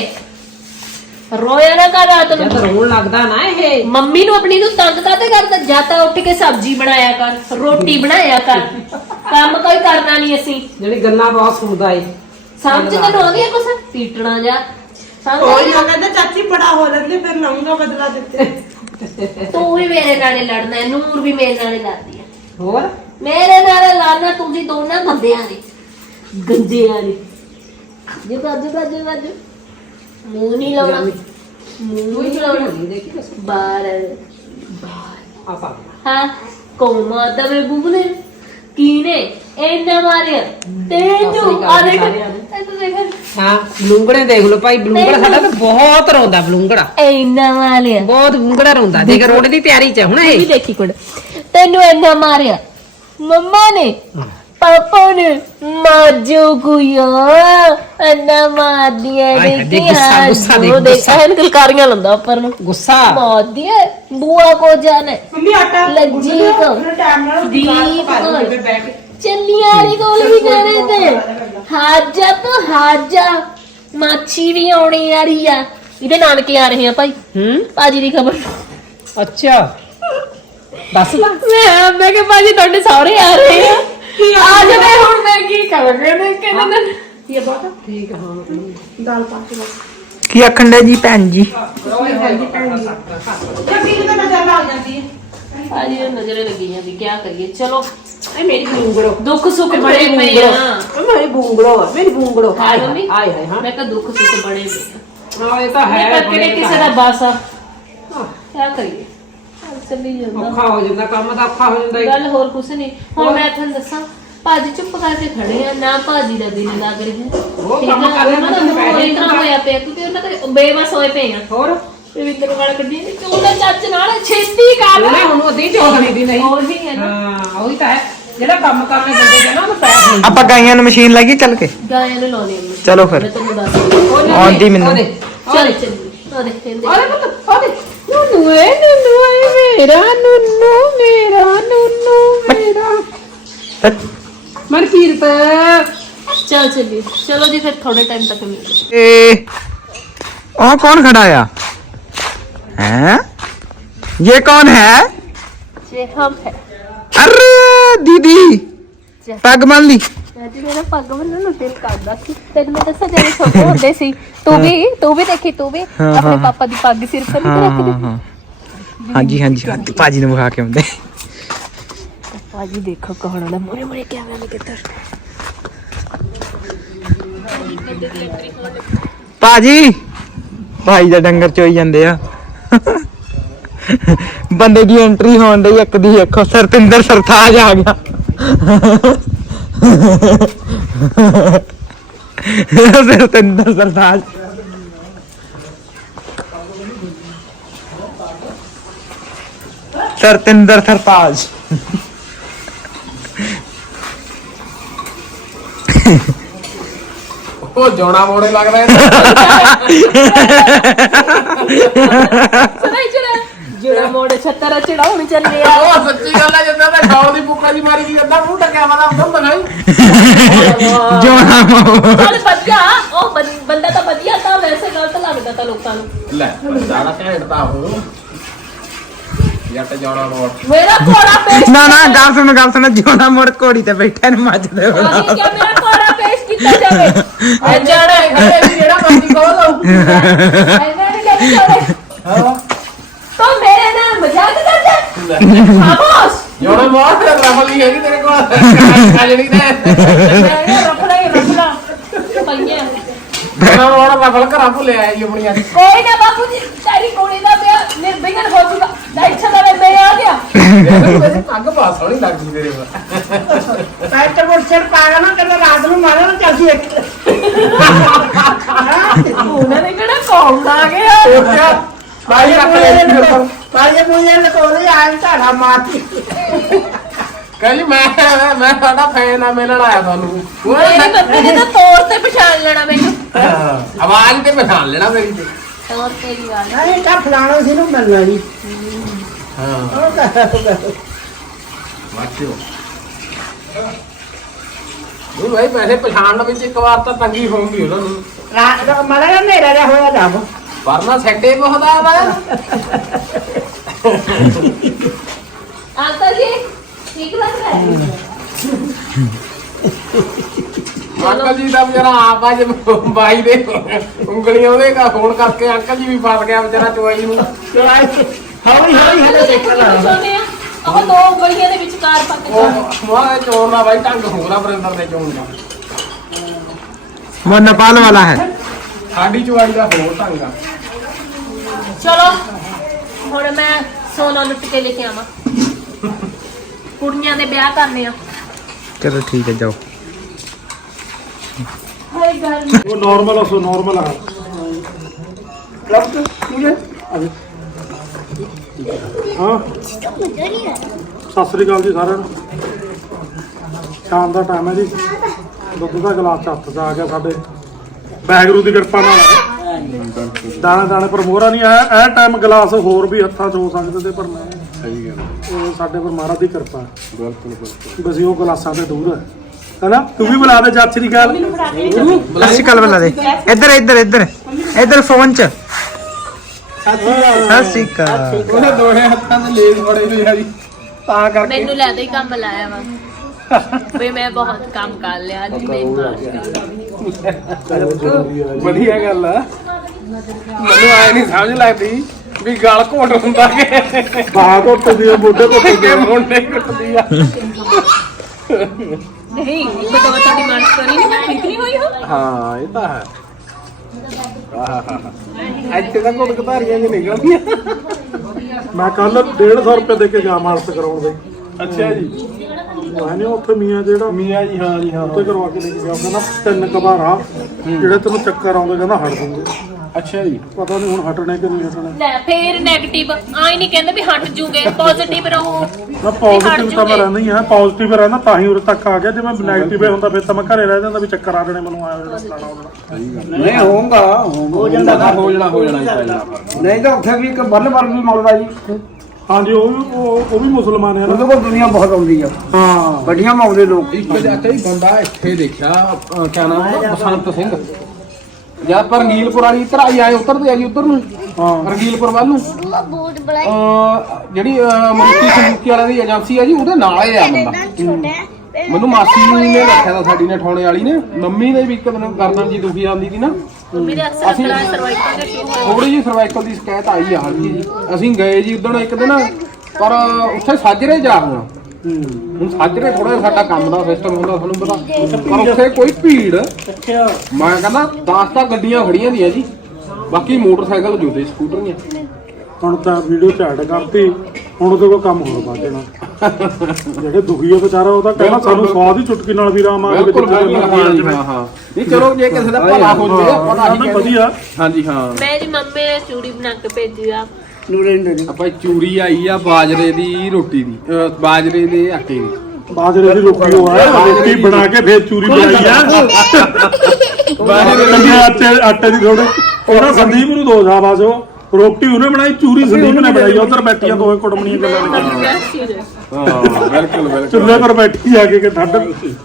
S3: ਰੋਇਆ ਨਾ ਕਰ ਰਾਤ
S4: ਜਦ
S3: ਨੂੰ
S4: ਰੋਣ ਲੱਗਦਾ ਨਾ ਇਹ।
S3: ਮੰਮੀ ਨੂੰ ਆਪਣੀ ਨੂੰ ਤੰਗ ਕਾਤੇ ਕਰਦਾ? ਜਾਂ ਤਾਂ ਉੱਠ ਕੇ ਸਬਜ਼ੀ ਬਣਾਇਆ ਕਰ ਰੋਟੀ ਬਣਾਇਆ ਕਰ। ਕੰਮ ਕੋਈ ਕਰਨਾ ਨਹੀਂ ਅਸੀਂ।
S4: ਜਿਹੜੀ ਗੱਲਾਂ ਬਹੁਤ ਸੁਣਦਾ ਏ।
S3: ਸਮਝ ਤੈਨੂੰ ਆ ਗਿਆ ਕੁਛ? ਪੀਟਣਾ ਜਾ।
S4: ਕੋਈ? ਨਾ ਕਹਿੰਦਾ ਚਾਚੀ ਬੜਾ ਹੋ ਲੈਂਦੇ ਫਿਰ ਲਊਂਗਾ ਬਦਲਾ ਦਿੱਤੇ।
S3: ਤੂੰ ਵੀ ਮੇਰੇ ਨਾਲੇ ਲੜਨਾ ਹੈ, ਨੂਰ ਵੀ ਮੇਰੇ ਨਾਲੇ ਲੜਦੀ ਹੈ
S4: ਹੋਰ?
S3: ਮੇਰੇ ਨਾਲੇ ਲੜਨਾ ਤੁਸੀਂ ਦੋਨਾਂ ਗੰਦਿਆਂ ਨੇ ਗੰਜਿਆਂ ਨੇ। ਜੇ ਬਾਜੂ ਬਾਜੂ ਬਾਜੂ ਮੂੰਹ ਨਹੀਂ ਲਾਉਣਾ। ਮੂੰਹ ਨਹੀਂ ਲਾਉਣਾ।
S4: ਦੇਖੀ ਬਸ।
S3: ਬਾਹਰ।
S4: ਆ ਪਾ
S3: ਹਾਂ ਕੋਮਾ ਦਵੇ ਬੁਗਲੇ ਕੀਨੇ? ਇੰਨਾ ਮਾਰਿਆ। ਤੈਨੂੰ ਆ ਦੇਖ। ਤੈਨੂੰ ਦੇਖ।
S4: ਹਾਂ ਬਲੂੰਗੜੇ ਦੇਖ ਲਓ ਭਾਈ। ਬਲੂੰਗੜਾ ਸਾਡਾ ਤਾਂ ਬਹੁਤ ਰੋਂਦਾ ਬਲੂੰਗੜਾ।
S3: ਇੰਨਾ ਮਾਰਿਆ।
S4: ਬਹੁਤ ਬਲੂੰਗੜਾ ਰੋਂਦਾ। ਦੇਖ ਰੋਡ ਦੀ ਤਿਆਰੀ 'ਚ ਹੈ ਹੁਣ
S3: ਵੀ
S4: ਇਹ
S3: ਦੇਖੀ ਕੁੜ ਤੈਨੂੰ ਇੰਨਾ ਮਾਰਿਆ। ਮੰਮਾ ਨੇ? ਪਾਪਾ ਨੇ? ਮਾਜੋ ਕੁਇਆ ਇੰਨਾ ਮਾਰਦੀ ਹੈ
S4: ਆਏ ਹਾਏ, ਦੇਖ ਗੁੱਸਾ, ਗੁੱਸਾ ਦੇਖ, ਗੁੱਸਾ।
S3: ਐਨ ਕਲਕਾਰੀਆਂ ਲੰਦਾ ਉੱਪਰ ਨੂੰ।
S4: ਗੁੱਸਾ।
S3: ਮਾਰਦੀ ਹੈ ਬੂਆ ਕੋ ਜਾਣੇ।
S4: ਮੰਮੀ ਆਟਾ
S3: ਲੱਜੀ ਕੋ। ਦੀਪ
S4: ਕੇ।
S3: ਚੱਲੀਆਂ ਵਾਲੀ ਕੋਲ ਵੀ ਜਾਣੇ ਤੇ। ਹਾਜਾ ਤੋਂ ਹਾਜਾ। ਮਾਛੀ ਵੀ ਆਉਣੀ ਆ ਰਹੀ ਆ ਇਹਦੇ ਨਾਨਕੇ ਆ ਰਹੇ ਆ ਭਾਈ।
S4: ਹੂੰ?
S3: ਭਾਜੀ ਦੀ ਖਬਰ।
S4: ਅੱਛਾ। ਦੱਸ। ਤਾਂ
S3: ਮੈਂ ਮੈਂ ਕਿ ਭਾਜੀ ਤੁਹਾਡੇ ਸਾਰੇ ਆ ਰਹੇ ਆ। ਆ ਜਾਵੇ ਹੁਣ ਮੈਂ ਕੀ ਕਰਾਂਗਾ ਨੇ ਕਹਿੰਦੇ ਨੇ
S4: ਇਹ ਬਾਤ? ਠੀਕ ਹਾਂ ਦਾਲ ਪਾ ਕੇ ਬਸ।
S2: ਕੀ ਆਖਣ ਦੇ ਜੀ ਭੈਣ ਜੀ?
S4: ਜੱਗੀ ਨੂੰ ਤਾਂ ਨਜ਼ਰ ਲੱਗ ਜਾਂਦੀ ਹੈ।
S3: ਭਾਜੀ ਨੂੰ ਨਜ਼ਰੇ ਲੱਗੀ ਜਾਂਦੀ ਕੀ ਕਰੀਏ? ਚਲੋ।
S4: ਇਹ ਮੇਰੀ ਬੂੰਗੜੋ
S3: ਦੁੱਖ ਸੁੱਖ ਬੜੇ ਪਏ ਆ।
S4: ਮੇਰੀ ਬੂੰਗੜੋ ਆ ਮੇਰੀ ਬੂੰਗੜੋ
S3: ਹਾਏ ਮੰਮੀ?
S4: ਹਾਏ ਹਾਏ ਹਾਂ।
S3: ਮੈਂ ਕਿਹਾ ਦੁੱਖ ਸੁੱਖ ਬੜੇ ਪਏ ਆ।
S4: ਹਾਂ ਇਹ ਤਾਂ ਹੈ
S3: ਮੈਂ ਕਿਹੜੇ ਕਿਸੇ ਦਾ ਬਾਸ। ਕੀ ਕਰੀਏ? ਚੱਲ ਜਾਂਦਾ।
S4: ਔਖਾ ਹੋ ਜਾਂਦਾ ਕੰਮ ਦਾ ਔਖਾ ਹੋ ਜਾਂਦਾ ਈ।
S3: ਗੱਲ ਹੋਰ ਕੁਛ ਨਹੀਂ। ਹੁਣ ਮੈਂ ਤੁਹਾਨੂੰ ਦੱਸਾਂ ਭਾਜੀ ਚੁੱਪ ਕਰਕੇ ਖੜੇ ਆ ਨਾ ਭਾਜੀ ਦਾ ਦਿਲ ਲੱਗ ਰਿਹਾ।
S4: ਉਹ
S3: ਠੀਕ
S4: ਕੰਮ
S3: ਆ,
S4: ਕਰ ਰਹੇ
S3: ਉਹਨਾਂ ਦਾ
S4: ਨੇ,
S3: ਮੂੰਹ
S4: ਪੈਸੇ
S3: ਇਸ ਤਰ੍ਹਾਂ ਹੋਇਆ ਪਿਆ ਕਿਉਂਕਿ ਉਹਨਾਂ ਦੇ ਬੇਬਸ ਹੋਏ ਪਏ ਆ।
S4: ਹੋਰ?
S3: ਤੇ ਵੀ ਤੈਨੂੰ ਗਾਲ ਕੱਢੀ ਨੀ, ਤੂੰ ਤਾਂ ਚੱਜ ਨਾਲ ਛੇਤੀ ਕਰ।
S4: ਉਹਨੇ ਹੁਣ ਉਹਦੀ ਚੋਦਣੀ ਦੀ ਨਹੀਂ।
S3: ਉਹੀ ਹੈ ਨਾ।
S4: ਹਾਂ ਉਹੀ ਤਾਂ ਹੈ। ਜਿਹੜਾ ਕੰਮ ਕਰਨੇ ਬੰਦੇ ਦੇ ਨਾ ਉਹਨੂੰ ਪੈਸੇ ਨਹੀਂ
S2: ਆਪਾਂ ਗਾਈਆਂ ਨੂੰ ਮਸ਼ੀਨ ਲਾਈਏ ਚੱਲ ਕੇ?
S3: ਗਾਇਆਂ ਨੂੰ ਲਾਉਣੀ ਆ।
S2: ਚਲੋ ਫਿਰ।
S3: ਮੈਂ ਤੈਨੂੰ ਦੱਸ ਦਿੰਦੀ
S4: ਉਹਨੇ
S2: ਆਉਂਦੀ ਮੈਨੂੰ।
S4: ਉਹਦੇ
S3: ਚੱਲ ਚੱਲ। ਉਹਦੇ
S4: ਉਹਦੇ नुनु है नुनु है मेरा नुनु मेरा नुनु मेरा। मर फिर
S3: तो। चल चलिए। चलो जी फिर थोड़े टाइम तक
S2: मिलते और कौन खड़ा आया हैं? ये कौन है?
S3: ये हम है।
S2: अरे दीदी। पैग मान ली।
S3: ਅੱਜ ਮੇਰਾ ਪੱਗ ਬੰਨਣ ਨੂੰ ਦਿਲ ਕਰਦਾ ਸੀ। ਤੈਨੂੰ ਮੈਂ ਦੱਸਿਆ ਜਦੋਂ ਛੋਟੇ
S2: ਭਾਜੀ ਭਾਜੀ ਦਾ ਡੰਗਰ ਚੋਈ ਜਾਂਦੇ ਆ। ਬੰਦੇ ਦੀ ਐਂਟਰੀ ਹੋਣ ਦੀ ਇੱਕ ਦੀ ਦੇਖੋ ਸਰਪਿੰਦਰ ਸਰਤਾਜ ਆ ਗਿਆ। ਸਰਤਿੰਦਰ ਸਰਤਾਜ ਸਰਤਿੰਦਰ ਸਰਤਾਜ
S1: ਉਹ ਜੋਣਾ ਮੋੜੇ ਲੱਗਦਾ ਹੈ
S3: ਮੋੜ ਛੱਤਰ ਚੜਾਉਣ ਚੱਲਿਆ
S1: ਉਹ ਸੱਚੀ ਗੱਲ ਹੈ ਜਿੱਦਾਂ ਦਾ ਡੌਲ ਦੀ ਬੁੱਕਾ ਦੀ ਮਾਰੀ ਗਈ ਜਾਂਦਾ ਮੂੰਹ ਟਕਿਆ ਵਾਲਾ ਹੁੰਦਾ ਨਹੀਂ
S2: ਜੋਨਾ ਮੋ
S3: ਚੱਲ ਵਧੀਆ ਉਹ ਬੰ- ਬੰਦਾ ਤਾਂ ਵਧੀਆ ਤਾਂ ਵੈਸੇ ਗਲਤ ਲੱਗਦਾ ਤਾਂ ਲੋਕਾਂ ਨੂੰ।
S1: ਲੈ ਘੈਂਟ ਤਾਂ ਹੋ ਜੱਟ ਜੋਣਾ ਮੋੜ।
S3: ਮੇਰਾ ਕੋੜਾ ਪੇਸ਼
S2: ਨਾ ਨਾ ਗੱਲ ਸੁਣ ਗੱਲ ਸੁਣ ਜੋਨਾ ਮੋੜ ਕੋੜੀ ਤੇ ਬੈਠਾ ਨੂੰ ਮੱਝਦੇ
S3: ਉਹੀ ਕਿਹਾ ਮੇਰਾ ਕੋੜਾ ਪੇਸ਼ ਕੀਤਾ ਜਾਵੇ।
S1: ਐ ਜਾਣਾ ਘਰੇ ਵੀ ਜਿਹੜਾ ਮਰਜ਼ੀ ਕਹੋ ਲਓ।
S3: ਐਵੇਂ ਨਹੀਂ ਕਹਿੰਦੇ ਮਜ਼ਾਕ ਖਾਮੋਸ਼।
S1: ਜੋਣਾ ਮੋੜ ਤੇ ਰਫਲ ਨਹੀਂ ਹੈਗੀ ਤੇਰੇ ਕੋਲ ਕਾਜਣੀ ਨੇ
S3: ਮੈਂ ਰਫੜਾ ਹੀ ਰਫੜਾ ਪਈਆਂ।
S1: ਜੋਣਾ ਮੋੜ ਰਫਲ ਘਰਾਂ ਭੁੱਲਿਆ ਆਈ ਆਪਣੀਆਂ।
S3: ਕੋਈ ਨਾ ਬਾਪੂ ਜੀ ਤੇਰੀ ਕੁੜੀ ਦਾ ਵਿਆਹ ਨਿਰਵਿਘਨ ਹੋ ਜੂਗਾ ਲਾਈਟਾਂ ਦਾ ਵੇ ਆ ਗਿਆ।
S1: ਵੈਸੇ ਪੱਗ ਬਾ ਸੋਹਣੀ ਲੱਗਦੀ ਤੇਰੇ ਕੋਲ।
S4: ਪੈਟ ਮੁਰਸ਼ਰ ਪਾਗਾ ਨਾ ਕਹਿੰਦਾ ਰਾਤ ਨੂੰ ਮਾਰਾ ਨਾ ਚੱਲਦੀ ਇੱਕ।
S3: ਉਹਨਾਂ ਨੇ ਕਿਹੜਾ ਕੌਣ ਆ ਗਿਆ।
S1: ਉਹ ਬਾਈ ਰੱਖ ਲੈ ਪਰ
S4: ਪਾਜੇ ਪੂਜੇ ਲਕੋਲੇ ਆਈ ਧਾੜਾ ਮਾਰਤੀ
S1: ਕਹਿੰਦੀ ਮੈਂ ਮੈਂ ਤੁਹਾਡਾ ਫੈਨ ਆ ਮਿਲਣ ਆਇਆ ਤੁਹਾਨੂੰ।
S3: ਮੇਰੇ ਬੰਦੇ ਨੇ ਤਾਂ ਤੌਰ ਤੇ ਪਛਾਣ ਲੈਣਾ ਮੈਨੂੰ।
S1: ਆਵਾਜ਼ ਤੇ ਪਛਾਣ ਲੈਣਾ ਮੇਰੀ ਤੇ।
S3: ਤੇਰੀ ਗੱਲ
S4: ਨਹੀਂ ਤਾਂ ਫਲਾਣਾ ਸੀ ਨੂੰ ਮਿਲਣਾ ਨਹੀਂ
S1: ਹਾਂ।
S4: ਉਹ ਕਹੇ
S1: ਵਾਚਿਓ ਉਹ ਭਾਈ ਪੈਸੇ ਪਛਾਣਨ ਵਿੱਚ ਇੱਕ ਵਾਰ ਤਾਂ ਤੰਗੀ ਹੋਊਗੀ ਉਹਨਾਂ ਨੂੰ।
S4: ਰਾਤ ਮੜਾ ਹਨੇਰਾ ਜਿਹਾ ਹੋਇਆ ਰੱਬ
S1: ਵਰਨਾ ਸੈਟੇ ਬਹੁਤ ਆ ਵਾ
S3: ਆਤਾ ਜੀ ਠੀਕ ਲੱਗ ਰਿਹਾ? ਹੈ
S1: ਅੰਕਲ ਜੀ ਦਾ ਵਿਚਾਰਾ ਆਪ ਅੱਜ ਬਾਈ ਦੇ। ਉਂਗਲੀਆਂ ਉਹਦੇ ਕਾ ਫੋਨ ਕਰਕੇ ਅੰਕਲ ਜੀ ਵੀ ਫਸ ਗਿਆ ਵਿਚਾਰਾ ਚੋਈ ਨੂੰ।
S4: ਹੌਲੀ ਹੌਲੀ ਹਲੇ
S3: ਦੇਖਣਾ ਉਹ ਦੋ ਉਂਗਲੀਆਂ ਦੇ ਵਿਚਕਾਰ ਪੱਕ
S1: ਗਿਆ ਵਾਹ ਚੋਣ ਦਾ ਬਾਈ ਢੰਗ ਹੋਣਾ ਬਰਿੰਦਰ ਦੇ ਚੋਣ ਦਾ।
S2: ਮਨ ਨੇਪਾਲ ਵਾਲਾ ਹੈ।
S1: ਸਾਡੀ ਚਵਾਈ ਦਾ ਹੋਰ ਢੰਗ ਆ।
S3: ਚਲੋ ਹੁਣ ਮੈਂ ਸੋਨਾ ਲੁੱਟ ਕੇ ਲੈ ਕੇ ਆਵਾਂ। ਕੁੜੀਆਂ ਦੇ ਵਿਆਹ ਕਰਨੇ ਆ।
S2: ਚਲੋ ਠੀਕ
S3: ਹੈ ਜਾਓ।
S5: ਉਹ ਨਾਰਮਲ ਆ ਸੋ ਨਾਰਮਲ ਆ।
S4: ਲੱਗ ਮੁਝੇ
S5: ਹਾਂ। ਸਤਿ ਸ੍ਰੀ ਅਕਾਲ ਜੀ ਸਾਰਿਆਂ ਨੂੰ। ਸ਼ਾਮ ਦਾ ਟਾਈਮ ਹੈ ਜੀ। ਦੁੱਧ ਦਾ ਗਲਾਸ ਹੱਥ 'ਚ ਆ ਗਿਆ ਸਾਡੇ। ਵਾਹਿਗੁਰੂ ਦੀ ਕਿਰਪਾ ਨਾਲ। ਦਾਣਾ ਦਾਣੇ ਪਰ ਮੋਹਰਾ ਨਹੀਂ ਆਇਆ। ਇਹ ਟਾਈਮ ਗਲਾਸ ਹੋਰ ਵੀ ਹੱਥਾਂ 'ਚ ਹੋ ਤੇ ਪਰ ਮੈਂ ਸਹੀ ਗੱਲ ਉਹ ਸਾਡੇ ਪਰ ਮਹਾਰਾਜ ਦੀ ਕਿਰਪਾ ਬਿਲਕੁਲ ਬਿਲਕੁਲ। ਬਸ ਗਲਾਸਾਂ ਤੇ ਦੂਰ ਹੈ। ਹਨਾ? ਤੂੰ ਵੀ ਬੁਲਾ ਦੇ ਚਾਚੀ ਦੀ ਗੱਲ।
S2: ਅਸੀਂ ਕੱਲ ਬੁਲਾ ਦੇ। ਇੱਧਰ ਇੱਧਰ ਇੱਧਰ। ਇੱਧਰ ਫੋਨ 'ਚ। ਸਤਿ ਸ਼੍ਰੀ
S1: ਉਹਨੇ ਦੋਹੇ ਹੱਥਾਂ ਦੇ ਲੇਜ ਫੜੇ ਹੋਈ ਯਾਰੀ ਤਾਂ ਕਰਕੇ।
S3: ਮੈਨੂੰ ਲੈ ਦੇ ਕੰਮ ਲਾਇਆ ਵਾ। ਵੀ ਮੈਂ ਬਹੁਤ ਕੰਮ ਕਰ ਲਿਆ ਅੱਜ ਮੈਂ
S1: ਵਧੀਆ ਗੱਲ ਆ। ਮੈਨੂੰ ਆਏ ਨਹੀਂ ਸਮਝ ਲੱਗਦੀ ਵੀ ਗਲ ਘੋਟ ਹੁੰਦਾ ਕਿ
S5: ਬਾਹ ਘੁੱਟਦੀ ਆ ਮੋਢੇ ਘੁੱਟਦੀ
S1: ਕਿ
S5: ਆ
S1: ਮੁੰਡੇ ਘੁੱਟਦੀ ਆ।
S3: ਨਹੀਂ ਬਤਾ ਬਤਾ ਡਿਮਾਂਡ ਕਰੀ ਨਹੀਂ ਮੈਂ ਠੀਕ ਨਹੀਂ ਹੋਈ ਹੋ
S1: ਹਾਂ ਇਹ ਤਾਂ ਹੈ। ਇੱਥੇ ਤਾਂ ਜਿ ਨਿਕਲਦੀਆਂ।
S5: ਮੈਂ ਕੱਲ 150 ਰੁਪਏ ਦੇ ਕੇ ਗਿਆ ਮਾਲਸ ਕਰਾਉਣ ਦੇ
S1: ਅੱਛਾ ਜੀ।
S5: ਨਹੀਂ ਉੱਥੇ ਮੀਆਂ ਜਿਹੜਾ?
S1: ਮੀਆਂ ਜੀ ਹਾਂ ਜੀ ਹਾਂ।
S5: ਉੱਥੇ ਕਰਵਾ ਕੇ ਲੈ ਕੇ ਗਿਆ ਉਹ ਕਹਿੰਦਾ ਤਿੰਨ ਕਬਾਰਾ ਜਿਹੜੇ ਤੈਨੂੰ ਚੱਕਰ ਆਉਂਦੇ ਕਹਿੰਦਾ ਹਟ ਦੂੰਗੇ।
S1: ਅੱਛਾ ਜੀ।
S5: ਪਤਾ ਨਹੀਂ ਹੁਣ ਹਟਣੇ ਕਿ ਨਹੀਂ ਹਟਣੇ।
S3: ਲੈ ਫੇਰ 네ਗੇਟਿਵ ਆਈ ਨਹੀਂ ਕਹਿੰਦੇ ਵੀ ਹਟ ਜੂਗੇ ਪੋਜ਼ਿਟਿਵ ਰਹੋ।
S5: ਨਾ ਪੋਜ਼ਿਟਿਵ ਤਾਂ ਮੈਂ ਰਹਿੰਦਾ ਹੀ ਹਾਂ ਪੋਜ਼ਿਟਿਵ ਰਹਿਣਾ ਤਾਂ ਹੀ ਉਰੇ ਤੱਕ ਆ ਗਿਆ। ਜੇ ਮੈਂ ਨੈਗੇਟਿਵ ਹੁੰਦਾ ਫਿਰ ਤਾਂ ਮੈਂ ਘਰੇ ਰਹਿ ਜਾਂਦਾ ਵੀ ਚੱਕਰ ਆ ਜਾਣੇ ਮੈਨੂੰ ਆਇਆ ਜਿਹੜਾ ਫਲਾਣਾ ਉਹਦਾ
S6: ਨਹੀਂ ਹੋਊਗਾ ਹੋ ਜਾਂਦਾ
S1: ਹੋ ਜਾਣਾ ਹੋ ਜਾਣਾ
S6: ਨਹੀਂ ਤਾਂ ਉੱਥੇ ਵੀ ਇੱਕ ਬੱਲ ਪਰ ਵੀ ਮਿਲਦਾ ਜੀ।
S5: ਹਾਂਜੀ ਉਹ ਵੀ ਉਹ ਉਹ ਵੀ ਮੁਸਲਮਾਨ ਹੈ
S6: ਉਹਦੇ
S5: ਨਾ
S6: ਕੋਲ ਦੁਨੀਆ ਬਹੁਤ ਆਉਂਦੀ ਆ।
S5: ਹਾਂ।
S6: ਵੱਡੀਆਂ ਮਾਉਂਦੇ ਲੋਕ।
S1: ਇੱਕ ਚਾਚਾ ਜੀ ਬੰਦਾ ਇੱਥੇ ਦੇਖਿਆ ਅਹ, ਕਿਆ ਨਾਮ ਉਹਦਾ? ਬਸੰਤ ਸਿੰਘ। ਜਾਂ ਪਰ ਰੰਗੀਲਪੁਰ ਵਾਲੀ ਇੱਧਰ ਆਈ ਆਏ ਉਤਰਦੇ ਆ ਜੀ ਉਧਰ ਨੂੰ?
S5: ਹਾਂ।
S1: ਰੰਗੀਲਪੁਰ ਵੱਲ ਨੂੰ? ਅਹ, ਜਿਹੜੀ ਅਹ, ਮਰੂਤੀ ਸੁਜ਼ੂਕੀ ਵਾਲਿਆਂ ਦੀ ਏਜੰਸੀ ਆ ਜੀ ਉਹਦੇ ਨਾਲ ਹੀ ਆ ਬੰਦਾ। ਮੈਨੂੰ ਮਾਸੀ ਨੇ ਰੱਖਿਆ ਤਾਂ ਸਾਡੀ ਨੇ ਠਾਉਣੇ ਵਾਲੀ ਨੇ। ਮੰਮੀ ਨੇ ਵੀ ਇੱਕ ਦਿਨ ਗਰਦਨ ਜੀ ਦੁਖੀ ਆਉਂਦੀ ਸੀ ਨਾ।
S3: ਮੇਰੇ ਅਕਸਰ
S1: ਅਸੀਂ-
S3: ਅਸਲਾ ਸਰਵਾਈਕਲ ਦੇ ਸ਼ੁਰੂ ਹੋਏ
S1: ਥੋੜੀ ਜੀ ਸਰਵਾਈਕਲ ਦੀ ਸ਼ਿਕਾਇਤ ਆਈ ਆ ਹਲਕੀ ਜੀ ਅਸੀਂ ਗਏ ਜੀ ਉਦੋਂ ਇੱਕ ਦਿਨ ਪਰ ਉੱਥੇ ਸਾਜਰੇ ਜਾ ਹੋਣਾ। ਹੁਣ ਸਾਜਰੇ ਥੋੜਾ ਜਿਹਾ ਸਾਡਾ ਕੰਮ ਦਾ ਸਿਸਟਮ ਹੁੰਦਾ ਤੁਹਾਨੂੰ ਪਤਾ। ਪਰ ਉੱਥੇ ਕੋਈ ਭੀੜ ਮੈਂ ਕਹਿੰਦਾ 10 ਤਾਂ ਗੱਡੀਆਂ ਖੜੀਆਂ ਦੀਆਂ ਜੀ। ਬਾਕੀ ਮੋਟਰਸਾਈਕਲ ਜੁਦੇ ਸਕੂਟਰ ਨਹੀਂ
S5: ਹੁਣ ਤਾਂ ਵੀਡੀਓ ਚ ਐਡ ਕਰਤੀ। ਹੁਣ ਉਹਦੇ ਕੋਲ ਕੰਮ ਹੋਰ ਵੱਧ ਜਾਣਾ। ਜਿਹੜੇ ਦੁਖੀ ਆ ਵਿਚਾਰਾ ਉਹ ਤਾਂ ਕਹਿੰਦਾ ਸਾਨੂੰ ਸਵਾਦ ਹੀ ਚੁਟਕੀ ਨਾਲ ਵੀ ਰਾਮ ਆ ਕੇ
S1: ਬਿਲਕੁਲ ਹਾਂ ਹਾਂ ਹਾਂ। ਨਹੀਂ ਚਲੋ ਜੇ ਕਿਸੇ ਦਾ ਭਲਾ ਹੋ ਜਾਵੇ ਪਤਾ ਨਹੀਂ
S5: ਵਧੀਆ।
S1: ਹਾਂਜੀ ਹਾਂ।
S3: ਮੈਂ ਜੀ ਮੰਮੀ ਨੇ ਚੂੜੀ ਬਣਾ ਕੇ ਭੇਜੀ ਆ।
S1: ਆਪਾਂ ਚੂਰੀ ਆਈ ਆ ਬਾਜਰੇ ਦੀ ਰੋਟੀ ਦੀ ਅਹ, ਬਾਜਰੇ ਦੇ ਆਟੇ ਦੀ।
S5: ਬਾਜਰੇ ਦੀ ਰੋਟੀ ਉਹ ਆ ਰੋਟੀ ਬਣਾ ਕੇ ਫੇਰ ਚੂਰੀ ਬਣਾਈ ਆ। ਬਾਜਰੇ ਆਟੇ ਆਟੇ ਦੀ ਥੋੜੇ ਉਹਨਾਂ ਸੰਦੀਪ ਨੂੰ ਦੋ ਸ਼ਾਬਾਸ਼। ਉਹ ਰੋਟੀ ਉਹਨੇ ਬਣਾਈ ਚੂਰੀ ਸੰਦੀਪ ਨੇ ਬਣਾਈ ਉਧਰ ਬੈਠੀਆਂ ਦੋਵੇਂ ਕੁੜਮਣੀਆਂ ਗੱਲਾਂ
S1: ਹਾਂ ਬਿਲਕੁਲ ਬਿਲਕੁਲ।
S5: ਚੁੱਲ੍ਹੇ ਪਰ ਬੈਠੀ ਆ ਕੇ ਕਿ ਠੰਡ।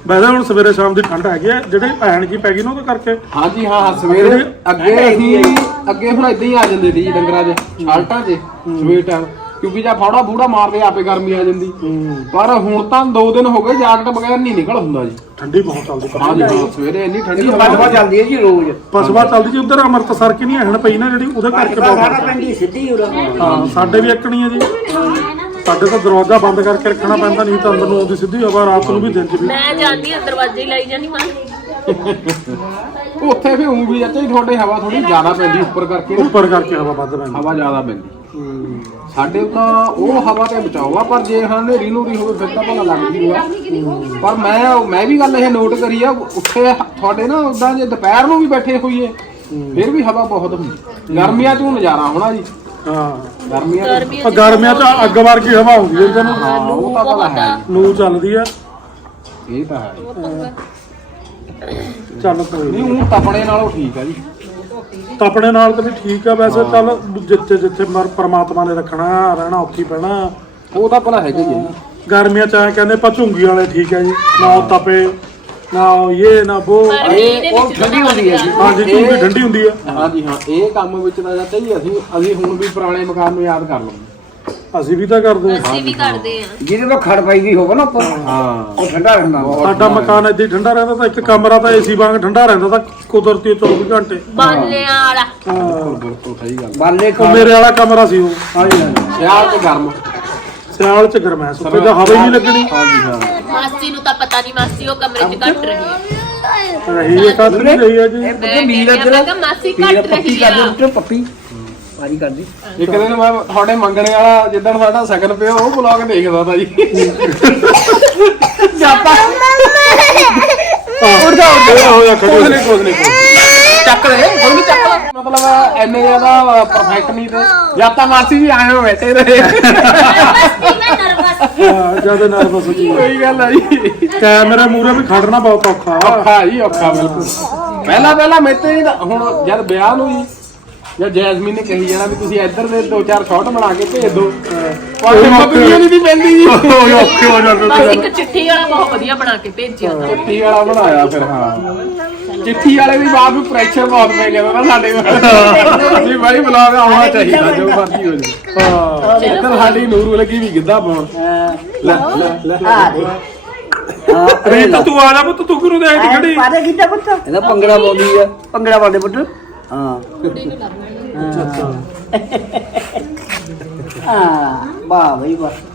S5: ਵੈਸੇ ਹੁਣ ਸਵੇਰੇ ਸ਼ਾਮ ਦੀ ਠੰਡ ਹੈਗੀ ਆ ਜਿਹੜੇ ਐਣ ਕੀ ਪੈ ਗਈ ਨਾ ਉਹਦੇ ਕਰਕੇ।
S1: ਹਾਂਜੀ ਹਾਂ ਹਾਂ ਸਵੇਰੇ ਅੱਗੇ ਅਸੀਂ ਅੱਗੇ ਹੁਣ ਇਦਾਂ ਹੀ ਆ ਜਾਂਦੇ ਸੀ ਜੀ ਡੰਗਰਾਂ 'ਚ ਛਾਲਟਾਂ 'ਚ ਸਵੇਰ ਟਾਈਮ ਕਿਉਂਕਿ ਜਾਂ ਫਾੜਾ ਫੂੜਾ ਮਾਰਦੇ ਆਪੇ ਗਰਮੀ ਆ ਜਾਂਦੀ। ਪਰ ਹੁਣ ਤਾਂ 2 ਦਿਨ ਹੋ ਗਏ ਜਾਕਟ ਬਗੈਰ ਨਹੀਂ ਨਿਕਲ ਹੁੰਦਾ ਜੀ।
S5: ਠੰਡੀ ਬਹੁਤ ਚੱਲਦੀ
S1: ਹਾਂਜੀ ਹਾਂ ਸਵੇਰੇ ਇੰਨੀ ਠੰਡੀ ਹਵਾ
S6: ਪਸਵਾ ਚੱਲਦੀ ਹੈ ਜੀ ਰੋਜ਼।
S5: ਪਸਵਾ ਚੱਲਦੀ ਜੀ ਉਧਰ ਅੰਮ੍ਰਿਤਸਰ ਕਿ ਨਹੀਂ ਐਣ ਪਈ ਨਾ ਜਿਹੜੀ ਉਹਦੇ ਕਰਕੇ ਬਹੁਤ
S6: ਸਾਰਾ ਪਿੰਡ ਹੀ ਸਿੱਧੀ ਉਰਾ
S5: ਹੈ। ਹਾਂ ਸਾਡੇ ਵੀ ਇੱਕਣੀ ਆ ਜੀ। ਸਾਡੇ ਤਾਂ ਦਰਵਾਜ਼ਾ ਬੰਦ ਕਰਕੇ ਰੱਖਣਾ ਪੈਂਦਾ ਨਹੀਂ ਤਾਂ ਅੰਦਰ ਨੂੰ ਆਉਂਦੀ ਸਿੱਧੀ ਹਵਾ ਰਾਤ ਨੂੰ ਵੀ ਦਿਨ ਚ ਵੀ।
S3: ਮੈਂ ਜਾਂਦੀ ਆ ਦਰਵਾਜ਼ੇ ਹੀ ਲਾਈ ਜਾਂਦੀ ਮਾਂ
S1: ਉੱਥੇ ਫੇ ਉਂ ਵੀ ਜਾਂਦੇ ਤੁਹਾਡੇ ਹਵਾ ਥੋੜੀ ਜ਼ਿਆਦਾ ਪੈਂਦੀ ਉੱਪਰ ਕਰਕੇ।
S5: ਉੱਪਰ ਕਰਕੇ ਹਵਾ ਵੱਧ ਪੈਂਦੀ।
S1: ਹਵਾ ਜ਼ਿਆਦਾ ਪੈਂਦੀ। ਸਾਡੇ ਤਾਂ ਉਹ ਹਵਾ ਤੇ ਬਚਾਓ ਆ ਪਰ ਜੇ ਹਾਂ ਨੇਰੀ ਨੂਰੀ ਹੋਵੇ ਫਿਰ ਤਾਂ ਭਲਾ ਲੱਗਦੀ ਹੋਆ ਪਰ ਮੈਂ ਮੈਂ ਵੀ ਗੱਲ ਇਹ ਨੋਟ ਕਰੀ ਆ ਉੱਥੇ ਤੁਹਾਡੇ ਨਾ ਉਦਾਂ ਜੇ ਦੁਪਹਿਰ ਨੂੰ ਵੀ ਬੈਠੇ ਹੋਈਏ ਫਿਰ ਵੀ ਹਵਾ ਬਹੁਤ ਹੁੰਦੀ। ਗਰਮੀਆਂ 'ਚ ਉਹ ਨਜ਼ਾਰਾ ਹੋਣਾ ਜੀ।
S5: ਹਾਂ।
S1: ਗਰਮੀਆਂ 'ਚ
S3: ਗਰਮੀਆਂ
S5: ਪਰ ਗਰਮੀਆਂ ਚ ਅੱਗ ਵਰਗੀ ਹਵਾ ਹੁੰਦੀ ਹੈ ਇਹਨੂੰ
S1: ਹਾਂ ਉਹ ਤਾਂ ਭਲਾ ਹੈ
S5: ਲੂ ਚੱਲਦੀ ਆ।
S1: ਜੀ। ਇਹ ਤਾਂ ਹੈ।
S5: ਚੱਲ ਕੋਈ ਨੀ।
S1: ਨਹੀਂ ਉਹ ਤਪੜੇ ਨਾਲੋਂ ਠੀਕ ਆ ਜੀ।
S5: ਆਪਣੇ ਨਾਲ ਤਾਂ ਵੀ ਠੀਕ ਆ ਵੈਸੇ ਚੱਲ ਜਿੱਥੇ ਜਿੱਥੇ ਮਰ ਪਰਮਾਤਮਾ ਨੇ ਰੱਖਣਾ ਰਹਿਣਾ ਔਖੀ ਪੈਣਾ।
S1: ਉਹ ਤਾਂ ਭਲਾ ਹੈਗਾ ਹੀ ਹੈ।
S5: ਗਰਮੀਆਂ ਚ ਐਂ ਕਹਿੰਦੇ ਪਚੂੰਗੀ ਵਾਲੇ ਠੀਕ ਹੈ ਜੀ। ਨਾ ਉਹ ਤਪੇ ਨਾ ਉਹ ਇਹ ਨਾ ਉਹ
S6: ਇਹ ਉਹ ਠੰਡੀ ਹੁੰਦੀ ਹੈ ਜੀ।
S5: ਹਾਂਜੀ ਝੂੰਗੀ ਠੰਡੀ ਹੁੰਦੀ ਆ।
S1: ਹਾਂਜੀ ਹਾਂ। ਇਹ ਕੰਮ ਵਿੱਚ ਤਾਂ ਜਾਂਦਾ ਹੀ ਅਸੀਂ। ਅਸੀਂ ਹੁਣ ਵੀ ਪੁਰਾਣੇ ਮਕਾਨ ਨੂੰ ਯਾਦ ਕਰ ਲਵਾਂਗੇ।
S5: ਅਸੀਂ ਵੀ ਤਾਂ ਕਰਦੇ ਹਾਂ।
S3: ਅਸੀਂ ਵੀ ਕਰਦੇ ਆ
S6: ਜਿਹਦੇ ਵਿੱਚ ਖੜ ਪੈਂਦੀ ਹੋਵੇ ਨਾ ਉੱਪਰ
S1: ਹਾਂ।
S6: ਉਹ ਠੰਡਾ ਰਹਿੰਦਾ। ਵਾ।
S5: ਸਾਡਾ ਮਕਾਨ ਏਦਾਂ ਹੀ ਠੰਡਾ ਰਹਿੰਦਾ ਤਾਂ ਇੱਕ ਕਮਰਾ ਤਾਂ ਏਸੀ ਵਾਂਗ ਠੰਡਾ ਰਹਿੰਦਾ ਤਾਂ ਕੁਦਰਤੀ ਉਹ 24 ਘੰਟੇ।
S3: ਬਾਲਿਆਂ ਵਾਲਾ।
S5: ਹਾਂ।
S1: ਬਿਲਕੁਲ ਸਹੀ ਗੱਲ।
S6: ਬਾਲੇ
S5: ਉਹ
S6: ਖਾ
S5: ਮੇਰੇ ਵਾਲਾ ਕਮਰਾ ਸੀ ਉਹ।
S6: ਹਾਂਜੀ ਹਾਂਜੀ।
S1: ਸਿਆਲ ਤੇ ਗਰਮ।
S5: ਸਿਆਲ ਚ ਗਰਮੈਸ਼ ਉੱਤੇ ਤਾਂ ਹਵਾ ਹੀ ਨਹੀਂ ਲੱਗਣੀ।
S1: ਹਾਂਜੀ ਹਾਂ।
S3: ਮਾਸੀ ਨੂੰ ਤਾਂ ਪਤਾ ਨਹੀਂ ਮਾਸੀ ਉਹ ਕਮਰੇ 'ਚ ਘੱਟ ਰਹੀ ਹੈ।
S5: ਰਹੀ ਇਹ ਕੱਟ ਨਹੀਂ ਰਹੀ ਹੈ ਜੀ।
S6: ਇਹ ਪੁੱਤ ਮੀਲ
S3: ਮੈਂ
S6: ਇੱਧਰ
S3: ਕਿਹਾ ਮਾਸੀ
S6: ਮੀਲ
S3: ਘੱਟ
S6: ਪੱਪੀ
S3: ਰਹੀ
S6: ਕਰਦੇ
S3: ਆ।
S6: ਉੱਤੇ ਪੱਪੀ। ਕਰਦੀ
S1: ਇੱਕ ਦਿਨ ਮੈਂ ਤੁਹਾਡੇ ਮੰਗਣੇ ਵਾਲਾ ਜਿੱਦਣ ਸਾਡਾ ਸਗਨ ਪਿਆ ਉਹ ਬਲੌਗ ਦੇਖਦਾ ਤਾ ਜੀ।
S5: ਉੱਡਦਾ ਉੱਡਦਾ ਹੋਇਆ
S1: ਕੁਝ
S5: ਖੜੀ
S1: ਨਹੀਂ ਕੁਝ ਨਹੀਂ ਚੱਕ ਲੈ ਕੋਈ ਨਹੀਂ ਚੱਕ ਲੈ। ਮਤਲਬ ਐਨੇ ਜ਼ਿਆਦਾ ਪਰਫੈਕਟ ਨਹੀਂ ਤੇ ਜਦ ਤਾਂ ਮਾਸੀ ਜੀ ਆਏ ਹੋ ਬੈਠੇ ਰਹੇ
S5: ਹਾਂ ਜ਼ਿਆਦਾ ਨਰਵਸ ਹੋ ਗਈ
S1: ਕੋਈ ਗੱਲ ਆ ਜੀ।
S5: ਕੈਮਰੇ ਮੂਰੇ ਵੀ ਖੜਨਾ ਬਹੁਤ ਔਖਾ।
S1: ਔਖਾ ਜੀ ਔਖਾ ਬਿਲਕੁਲ। ਪਹਿਲਾਂ ਪਹਿਲਾਂ ਮੈਤੇ ਹੁਣ ਜਦ ਵਿਆਹ ਨੂੰ ਜੀ ਜਦ ਜੈਸਮੀਨ ਨੇ ਕਹੀ ਜਾਣਾ ਵੀ ਤੁਸੀਂ ਇੱਧਰ ਦੇ ਦੋ ਚਾਰ ਸ਼ਾਟ ਬਣਾ ਕੇ ਭੇਜ ਦਿਓ ਪਰ ਹਿੰਮਤ ਵੀ ਨਹੀਂ ਦੀ ਪੈਂਦੀ ਜੀ।
S5: ਓਏ ਔਖੇ ਹੋ
S3: ਬਸ
S5: ਜਾਂਦੇ
S3: ਇੱਕ ਚਿੱਠੀ ਵਾਲਾ ਬਹੁਤ ਵਧੀਆ ਬਣਾ ਕੇ ਭੇਜਿਆ ਤਾਂ।
S1: ਚਿੱਠੀ ਵਾਲਾ ਬਣਾਇਆ ਫਿਰ ਹਾਂ। ਚਿੱਠੀ ਵਾਲੇ ਵੀ ਬਾਅਦ ਵਿੱਚ ਪ੍ਰੈਸ਼ਰ ਬਹੁਤ ਪੈ ਗਿਆ ਨਾ ਸਾਡੇ ਵੀ ਬਾਈ ਬਲੌਗ ਆਉਣਾ ਚਾਹੀਦਾ ਜੋ ਮਰਜ਼ੀ ਹੋ ਜਾਏ
S5: ਹਾਂ।
S1: ਇੱਧਰ ਸਾਡੀ ਨੂਰ ਲੱਗੀ ਵੀ ਗਿੱਧਾ ਪਾਉਣ। ਲੈ ਲੈ ਲੈ।
S6: ਹਾਂ।
S5: ਰੀਤ ਤੂੰ ਆ ਜਾ ਪੁੱਤ ਤੂੰ ਕਿਉਂ ਦੇਖ ਖੜੀ?
S6: ਪਾਦੇ ਕਿੱਦਾਂ ਪੁੱਤ। ਇਹਦਾ ਪੰਗੜਾ ਪਾਉਂਦੀ ਆ। ਪੰਗੜਾ ਪਾਉਂਦੇ ਪੁੱਤ। ਹਾਂ। ਹਾਂ। ਹਾਂ ਵਾਹ ਬਈ ਵਾਹ।